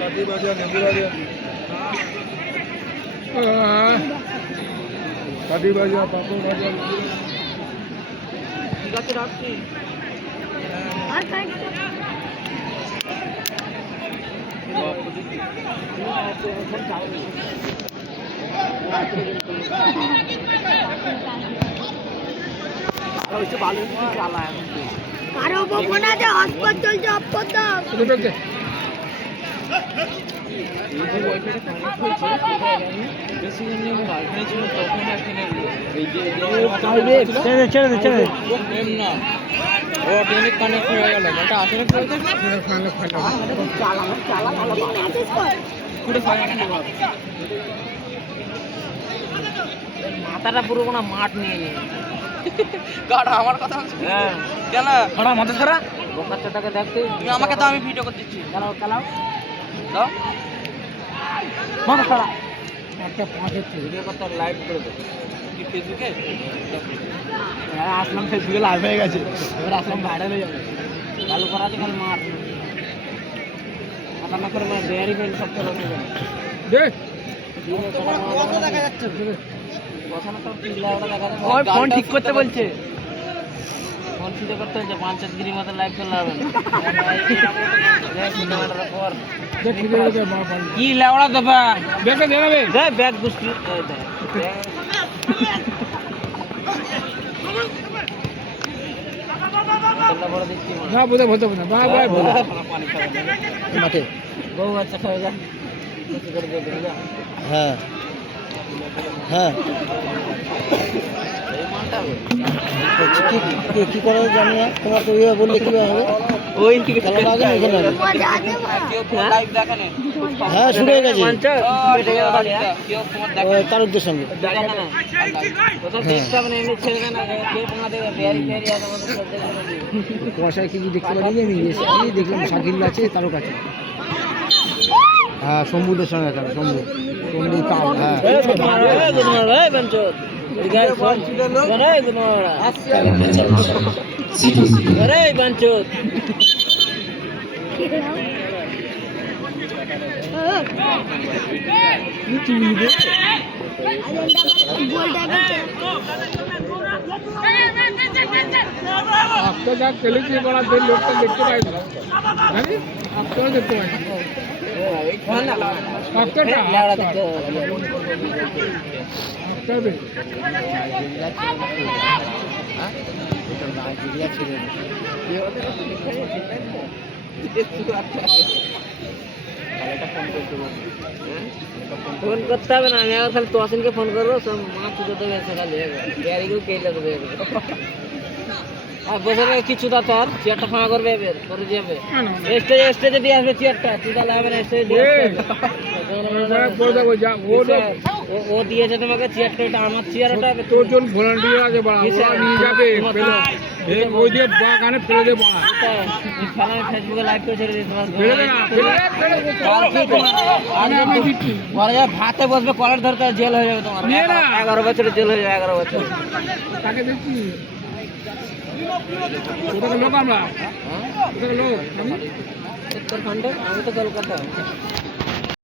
কাটি বাজা নেবু বাজা কাটি বাজা পাপড় বাজা ঠিক আছে রাখছি আর থ্যাঙ্ক ইউ কারো ফোনে যে হটস্পট চলছে অফ করতে দাও মাথাটা পুরো কোনো মাঠ নিয়ে নিয়ে গাড়া আমার কথা হ্যাঁ কেন খাড়া মাথা খাড়া বোকাচ্চাটাকে দেখতে তুমি আমাকে তো আমি ভিডিও করে দিচ্ছি চালাও চালাও দাও মাথা খাড়া একটা পাঁচের ভিডিও করতে লাইভ করে দেবো কি ফেসবুকে হ্যাঁ আসলাম ফেসবুকে লাইভ হয়ে গেছে এবার আসলাম ভাইরাল হয়ে যাবে চালু করা আছে খালি মাঠ মাথা না করে মানে ডেয়ারি ফেল সব চলে নিয়ে যাবে দেখা যাচ্ছে ফোন ঠিক করতে বলছে ফোন ঠিক করতে হচ্ছে 5-7 মতো লাইভ করলে হবে কি লেওড়া দেবা ব্যাগে দেবে ব্যাগ গুষ্টি না বোঝা বলতে না বাই বাই বলে মাঠে বউ আচ্ছা খাওয়া যা হ্যাঁ হ্যাঁ কি করে জানি না তোমার তো ইয়ে বললে কি হবে ওই খেলাটা আগে এখানে হ্যাঁ শুরু হয়ে গেছে তারকদের সঙ্গে কুয়াশায় কিছু দেখতে পারি আমি দেখলাম শাকিল আছে তারও কাছে হ্যাঁ শম্ভুদের সঙ্গে খেলা শম্ভু তাল হ্যাঁ आपको क्या चले की बड़ा देर लोग तो देखते पाए ना नहीं आपको देखते पाए आपको क्या आपको भी फोन करता है ना मैं खाली तो आसन के फोन कर रहा हूँ सब माँ तुझे तो वैसे का लेगा यारी को केला तो देगा अब बस में किच्छु था तार चेयरটা ফাঁকা করবে এবার করে যাবে স্টেজে দিয়ে আসবে চেয়ারটা তুই লাভ না স্টেজে দিয়ে ও দিয়েছে তোমাকে চেয়ারটা এটা আমার চেয়ারটা তোর জন ভলান্টিয়ার আছে বাড়া ওরা নিয়ে যাবে ওই দিয়ে বাগানে ফেলে দে বাড়া খেলা ফেসবুকে লাইভ করে ছেড়ে দিই তোমার ফেলে না আমি দিচ্ছি ওরা যা ভাতে বসবে কলার ধরতে জেল হয়ে যাবে তোমার 11 বছরের জেল হয়ে যাবে 11 বছর তাকে দিচ্ছি কোথায় লোক আমরা কোথায় লোক আমি উত্তরাখণ্ড আমি তো কলকাতা